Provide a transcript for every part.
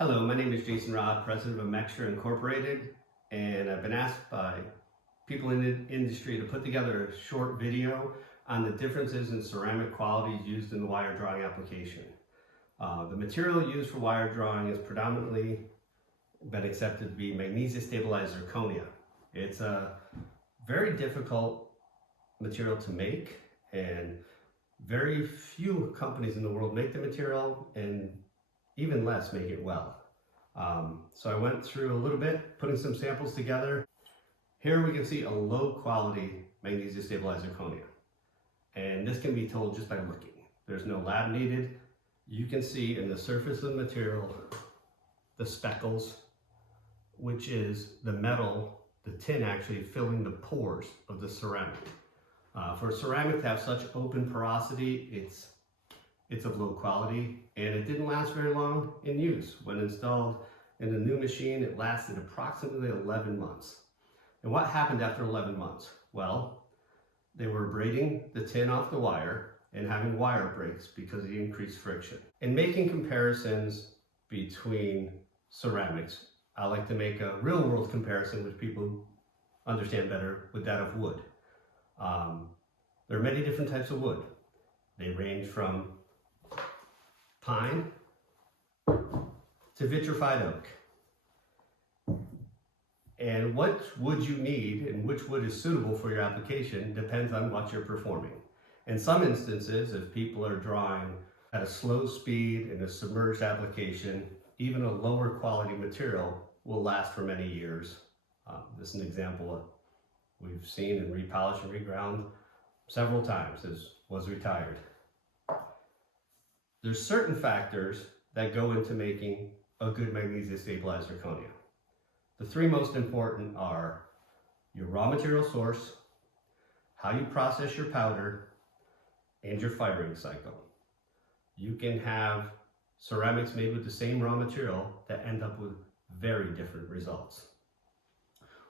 Hello, my name is Jason Rodd, president of Amexstra Incorporated, and I've been asked by people in the industry to put together a short video on the differences in ceramic qualities used in the wire drawing application. The material used for wire drawing has predominantly been accepted to be magnesium stabilized zirconia. It's a very difficult material to make, and very few companies in the world make the material, and even less make it well. So I went through a little bit, putting some samples together. Here we can see a low quality magnesium stabilized zirconia. And this can be told just by looking. There's no lab needed. You can see in the surface of the material, the speckles, which is the metal, the tin actually filling the pores of the ceramic. For a ceramic to have such open porosity, it's of low quality, and it didn't last very long in use. When installed in the new machine, it lasted approximately 11 months. And what happened after 11 months? Well, they were braiding the tin off the wire and having wire breaks because of the increased friction. In making comparisons between ceramics, I like to make a real world comparison which people understand better with that of wood. There are many different types of wood. They range from pine to vitrified oak. And what wood you need and which wood is suitable for your application depends on what you're performing. In some instances, if people are drawing at a slow speed in a submerged application, even a lower quality material will last for many years. This is an example we've seen and repolished and reground several times. This was retired. There's certain factors that go into making a good magnesium stabilized zirconia. The three most important are your raw material source, how you process your powder, and your firing cycle. You can have ceramics made with the same raw material that end up with very different results.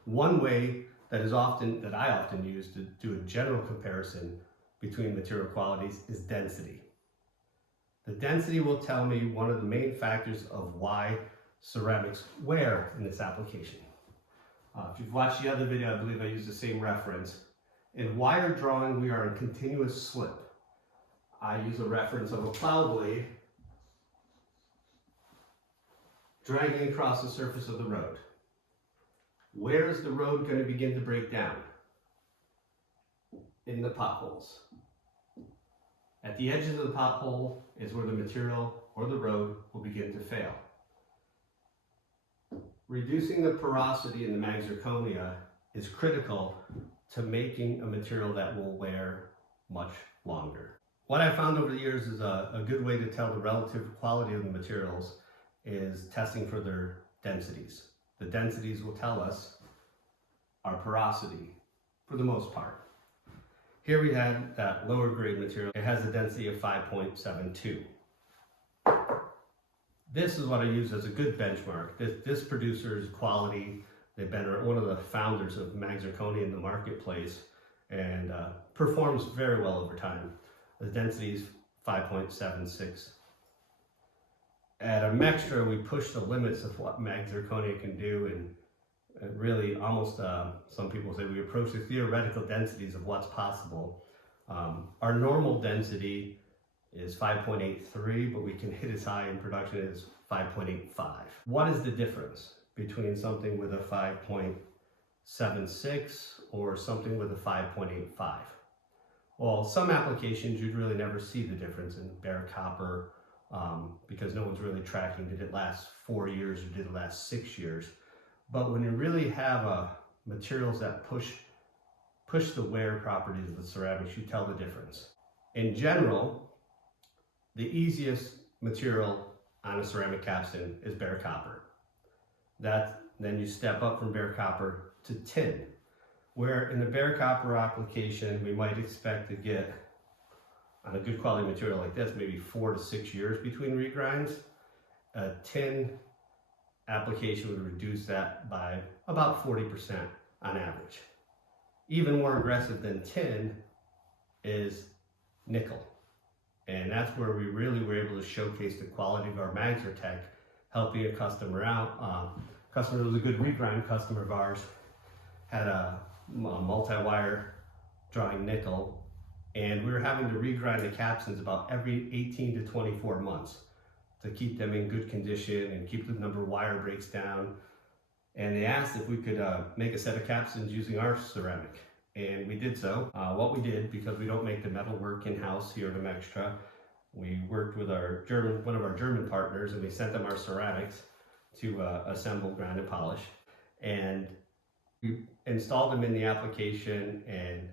One way that I often use to do a general comparison between material qualities is density. The density will tell me one of the main factors of why ceramics wear in this application. If you've watched the other video, I believe I used the same reference. In wire drawing, we are in continuous slip. I use a reference of a plow blade dragging across the surface of the road. Where is the road going to begin to break down? In the potholes. At the edges of the pothole is where the material or the road will begin to fail. Reducing the porosity in the mag zirconia is critical to making a material that will wear much longer. What I found over the years is a good way to tell the relative quality of the materials is testing for their densities. The densities will tell us our porosity for the most part. Here we had that lower grade material. It has a density of 5.72. This is what I use as a good benchmark. This producer's quality, they've been one of the founders of mag zirconia in the marketplace, and performs very well over time. The density is 5.76. At Amexstra, we push the limits of what mag zirconia can do, and really almost, some people say we approach the theoretical densities of what's possible. Our normal density is 5.83, but we can hit as high in production as 5.85. What is the difference between something with a 5.76 or something with a 5.85? Well, some applications you'd really never see the difference in bare copper, because no one's really tracking, did it last 4 years or did it last 6 years? But when you really have materials that push the wear properties of the ceramics, you tell the difference. In general, the easiest material on a ceramic capstan is bare copper. Then you step up from bare copper to tin, where in the bare copper application, we might expect to get, on a good quality material like this, maybe 4 to 6 years between regrinds. A tin application would reduce that by about 40% on average. Even more aggressive than tin is nickel. And that's where we really were able to showcase the quality of our Amexstra tech helping a customer out. Customer was a good regrind customer of ours, had a multi-wire drawing nickel, and we were having to regrind the capstans about every 18 to 24 months to keep them in good condition and keep the number of wire breaks down. And they asked if we could make a set of capstans using our ceramic, and we did so. What we did, because we don't make the metal work in-house here at Amexstra, we worked with one of our German partners, and we sent them our ceramics to assemble, grind, and polish. And we installed them in the application, and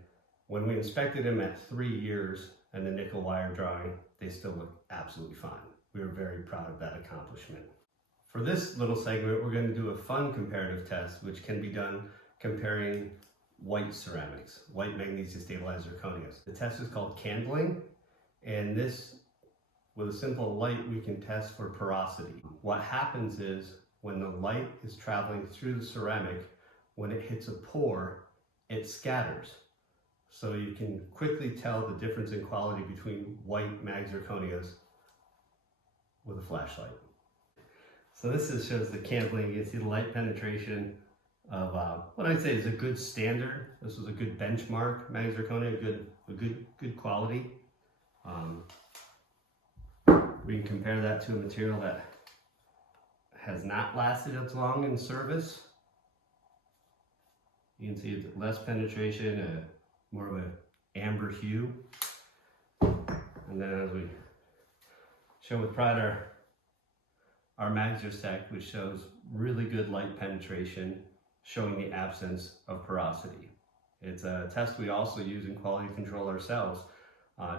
when we inspected them at 3 years and the nickel wire drawing, they still look absolutely fine. We were very proud of that accomplishment. For this little segment, we're going to do a fun comparative test, which can be done comparing white ceramics, white magnesium stabilized zirconias. The test is called candling, and this, with a simple light, we can test for porosity. What happens is when the light is traveling through the ceramic, when it hits a pore, it scatters. So you can quickly tell the difference in quality between white mag zirconias with a flashlight. So this shows the candling. You can see the light penetration of what I'd say is a good standard. This was a good benchmark mag zirconia, good quality. We can compare that to a material that has not lasted as long in service. You can see less penetration, more of an amber hue. And then as we show with pride our Amexstra, which shows really good light penetration, showing the absence of porosity. It's a test we also use in quality control ourselves,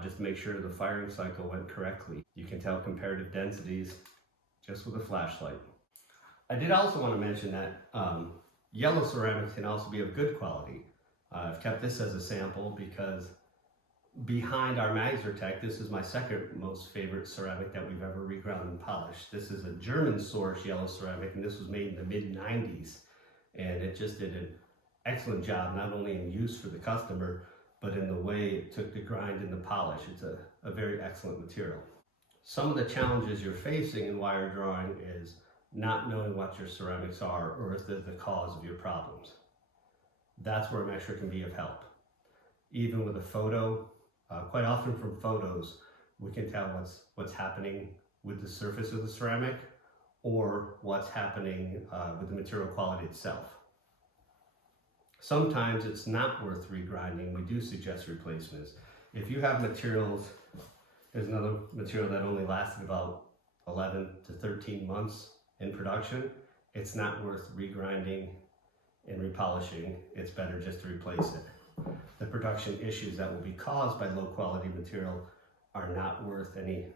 just to make sure the firing cycle went correctly. You can tell comparative densities just with a flashlight. I did also want to mention that yellow ceramics can also be of good quality. I've kept this as a sample because behind our Amexstra, this is my second most favorite ceramic that we've ever reground and polished. This is a German source yellow ceramic, and this was made in the mid-90s. And it just did an excellent job, not only in use for the customer, but in the way it took the grind and the polish. It's a very excellent material. Some of the challenges you're facing in wire drawing is not knowing what your ceramics are or if they're the cause of your problems. That's where Amexstra can be of help. Even with a photo, quite often from photos, we can tell what's happening with the surface of the ceramic or what's happening with the material quality itself. Sometimes it's not worth regrinding. We do suggest replacements. If you have materials, there's another material that only lasted about 11 to 13 months in production, it's not worth regrinding and repolishing. It's better just to replace it. The production issues that will be caused by low quality material are not worth any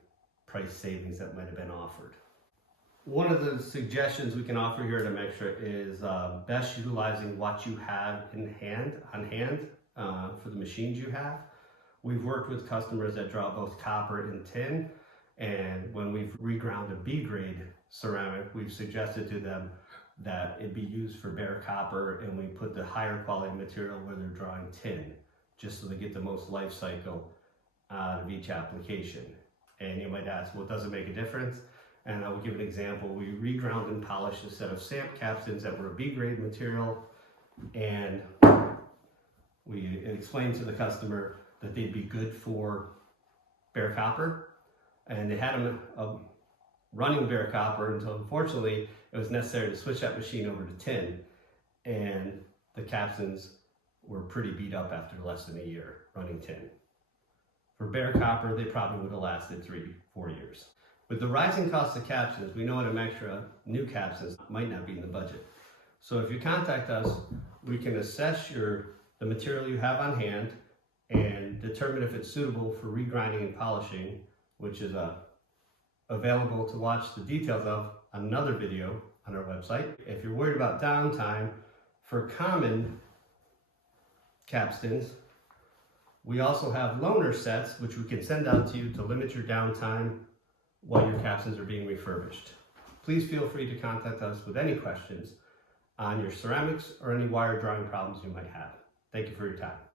price savings that might have been offered. One of the suggestions we can offer here at Amexstra is best utilizing what you have on hand for the machines you have. We've worked with customers that draw both copper and tin, and when we've reground a B grade ceramic, we've suggested to them that it be used for bare copper, and we put the higher quality material where they're drawing tin, just so they get the most life cycle out of each application. And you might ask, well, does it make a difference? And I will give an example. We reground and polished a set of SAMP capstans that were a B grade material, and we explained to the customer that they'd be good for bare copper, and they had them running bare copper until unfortunately it was necessary to switch that machine over to tin, and the capstans were pretty beat up after less than a year running tin. For bare copper, they probably would have lasted 3-4 years. With the rising cost of capstans, we know at Amexstra, new capstans might not be in the budget. So if you contact us, we can assess the material you have on hand and determine if it's suitable for regrinding and polishing, which is available to watch the details of another video on our website. If you're worried about downtime, for common capstans, we also have loaner sets, which we can send out to you to limit your downtime while your capstans are being refurbished. Please feel free to contact us with any questions on your ceramics or any wire drawing problems you might have. Thank you for your time.